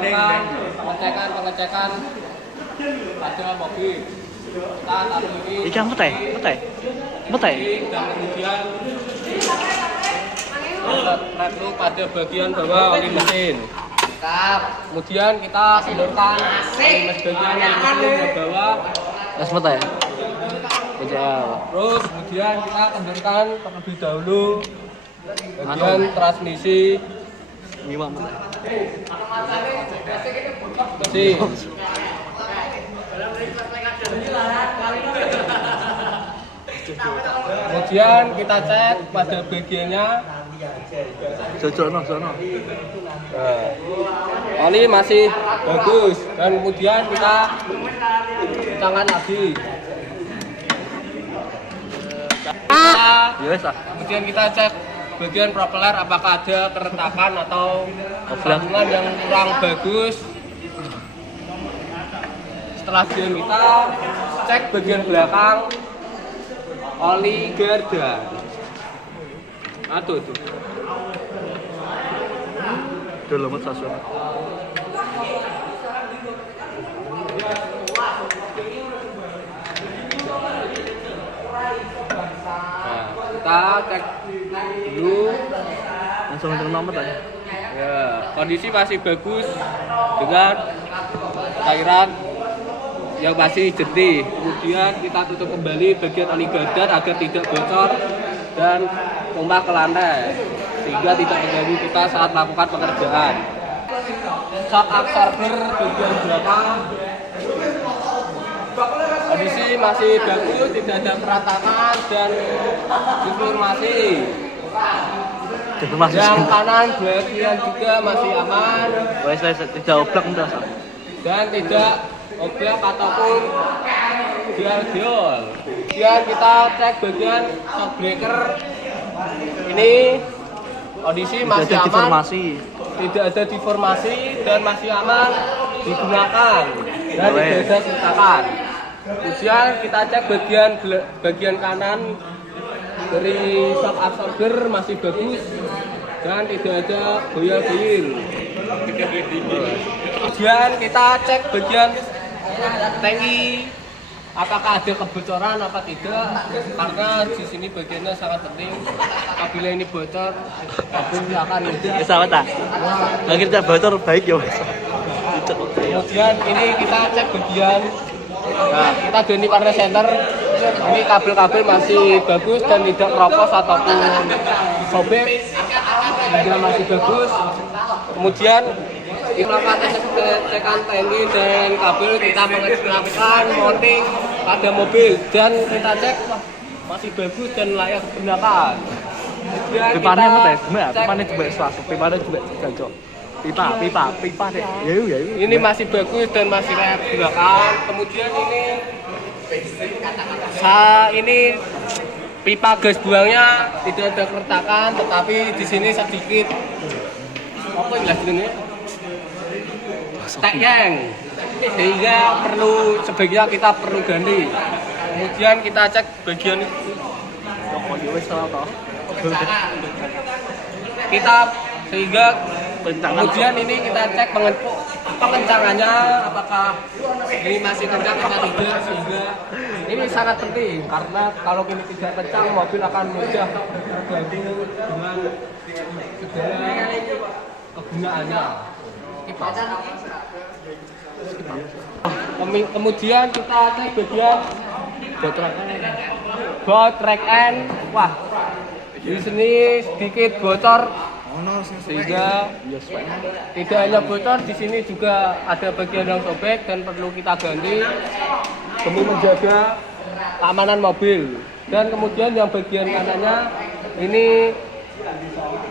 melakukan pengecekan pada mobil. Kita taruh ini. Ikan mete. Dan kemudian perlu pada bagian bawah oli mesin. Kemudian kita kendorkan oli bagian oli mesin ke bawah. Gas mete. Terus kemudian kita kendorkan terlebih dahulu bagian transmisi. Mimak mete. Bersih. Kemudian kita cek pada bagiannya. Sono. Oli masih bagus dan kemudian kita kencangkan lagi. Kemudian kita cek bagian propeller apakah ada keretakan atau sambungan yang kurang bagus. Setelah kita cek bagian belakang oli garda. Aduh tuh. Udah lemot stasiun. Nah, kita cek dulu. Langsung ngecek nomor ya. Ya, kondisi masih bagus dengan cairan yang masih jernih. Kemudian kita tutup kembali bagian oli garda agar tidak bocor dan tumpah ke lantai sehingga tidak mengganggu kita saat melakukan pekerjaan. Shock absorber bagian belakang kondisi masih bagus, tidak ada keretakan dan deformasi. Yang kanan bagian juga masih aman. Tidak oblak mudah. Dan tidak oblak ataupun dial. Kemudian kita cek bagian shock breaker. Ini kondisi masih aman. Tidak ada deformasi dan masih aman digunakan dan tidak ada setakan. Kemudian kita cek bagian kanan dari shock absorber masih bagus dan tidak ada goyang-goyang. Kemudian kita cek bagian tangki apakah ada kebocoran apa tidak, karena di sini bagiannya sangat penting. Apabila ini bocor, mobil akan mudah. Sama tak? Lagi tidak bocor baik ya. Kemudian ini kita cek bagian. Nah, kita Doni Partner Center. Ini kabel-kabel masih bagus dan tidak keropos ataupun sobek. Juga masih bagus. Kemudian kita melakukan cecekan tangki dan kabel, kita melakukan mounting pada mobil dan kita cek masih bagus dan layak digunakan. Pipanya apa teh? Pipanya juga suatu, pipanya juga gajok. Pipa deh. Ya. Ini masih bagus dan masih layak digunakan. Kemudian ini pipa gas buangnya tidak ada keretakan, tetapi di sini sedikit apa jelasnya? Tekyeng, sehingga sebaiknya kita perlu ganti. Kemudian kita cek bagian kita sehingga kemudian ini kita cek pengencangannya apakah ini masih kencang atau tidak, sehingga ini sangat penting karena kalau ini tidak kencang mobil akan mudah terganggu dengan segala kegunaannya. Kemudian kita cek bagian baut track end. Wah, di sini sedikit bocor sehingga tidak hanya bocor, di sini juga ada bagian yang sobek dan perlu kita ganti demi menjaga keamanan mobil. Dan kemudian yang bagian kanannya ini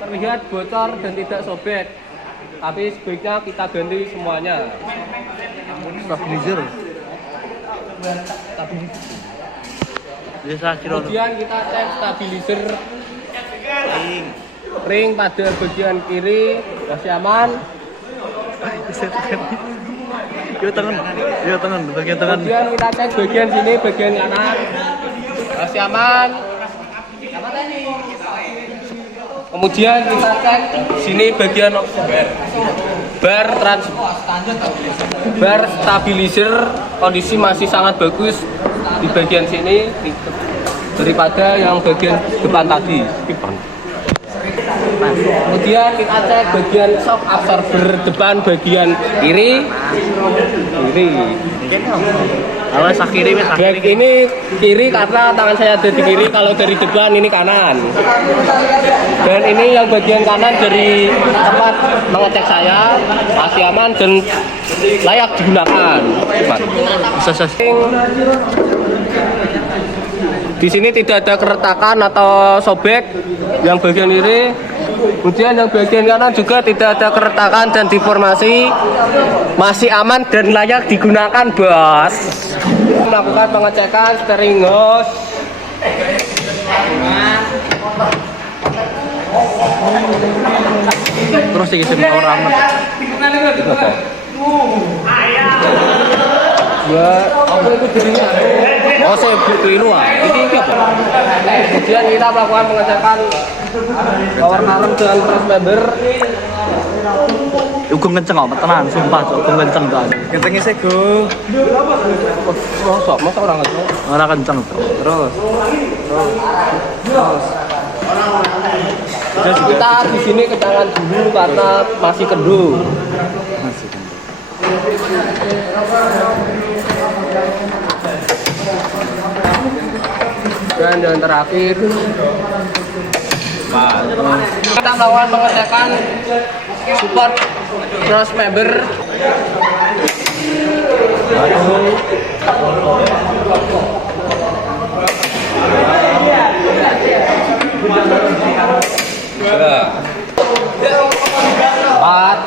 terlihat bocor dan tidak sobek, tapi sebaiknya kita ganti semuanya. Stabilizer. Kemudian kita cek stabilizer ring pada bagian kiri masih aman. Tangan, bagian tangan. Kemudian kita cek bagian sini, bagian kanan masih aman. Kemudian kita cek sini bagian observer. bar stabilizer kondisi masih sangat bagus di bagian sini daripada yang bagian depan tadi. Kemudian kita cek bagian shock absorber depan bagian kiri. Kalau sakiri Baik ini kiri karena tangan saya ada di kiri, kalau dari depan ini kanan. Dan ini yang bagian kanan dari tempat mengecek saya masih aman dan layak digunakan. Di sini tidak ada keretakan atau sobek yang bagian kiri. Kemudian yang bagian kanan juga tidak ada keretakan dan deformasi, masih aman dan layak digunakan, bos. Melakukan pengecekan steering hose. terus iki sing ora aman. Ya, apa itu dirinya? Oh, saya keliru ah. Ini apa? Kemudian kita melakukan pengecekan power arm dengan press member. Ugung kenceng kok, tenan, sumpah, ugung kenceng tuh. Kencengnya sih go. Masa orang itu? Ora kenceng tuh. Terus kita di sini kencangan dulu karena masih kendu. Masih kenceng. Dan yang terakhir kita melakukan pengecekan support cross member. Empat.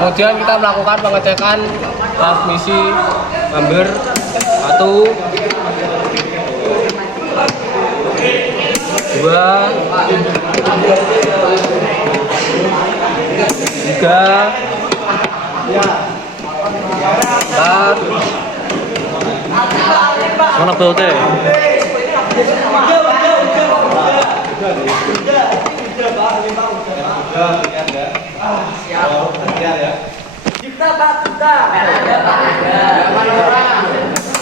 Kemudian kita melakukan pengecekan transmisi member 1, 2, 3, 4. Mana pelote?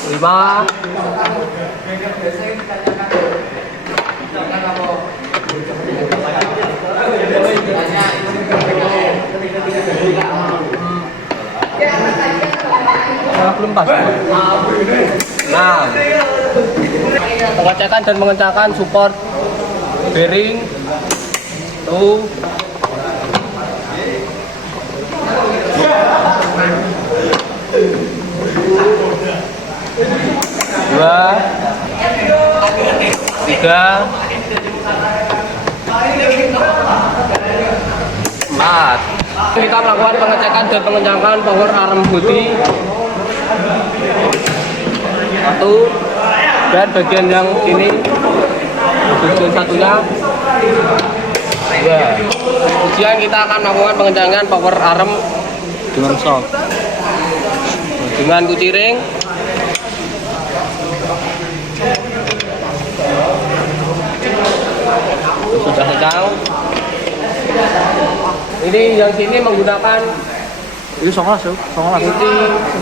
Lima. Belum pas. 6. Pengecekan dan mengencangkan support bearing. Tuh. 2, 3, 4. Kita melakukan pengecekan dan pengencangan power arm body 1 dan bagian yang ini bagian satunya ya. Kemudian kita akan melakukan pengencangan power arm Dengan shock. dengan kuciring. Sudah sedang. Ini yang sini menggunakan Itu 19 yuk, 19. inti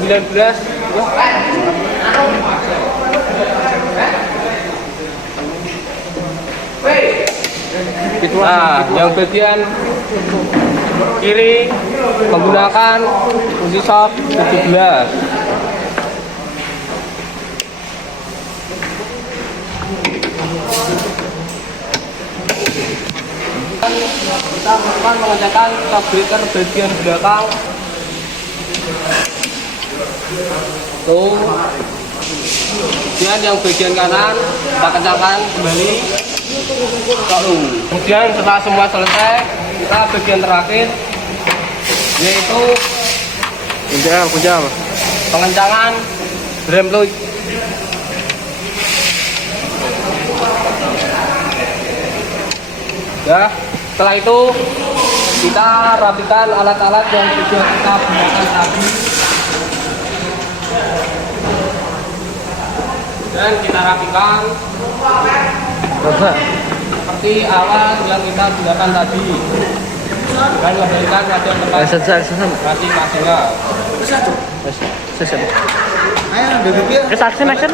19 ya. Nah, yang bagian kiri menggunakan kunci shock 17. Kita melakukan pengecekan shock breaker bagian belakang. Tuh. Kemudian yang bagian kanan kita kencangkan kembali. Kemudian setelah semua selesai, kita bagian terakhir yaitu Kunci apa? pengencangan rem fluid. Ya, setelah itu Kita rapikan alat-alat yang sudah kita gunakan tadi. Dan kita rapikan seperti alat yang kita gunakan tadi. Dan kembalikan pada tempat masing-masingnya. Ayo, action.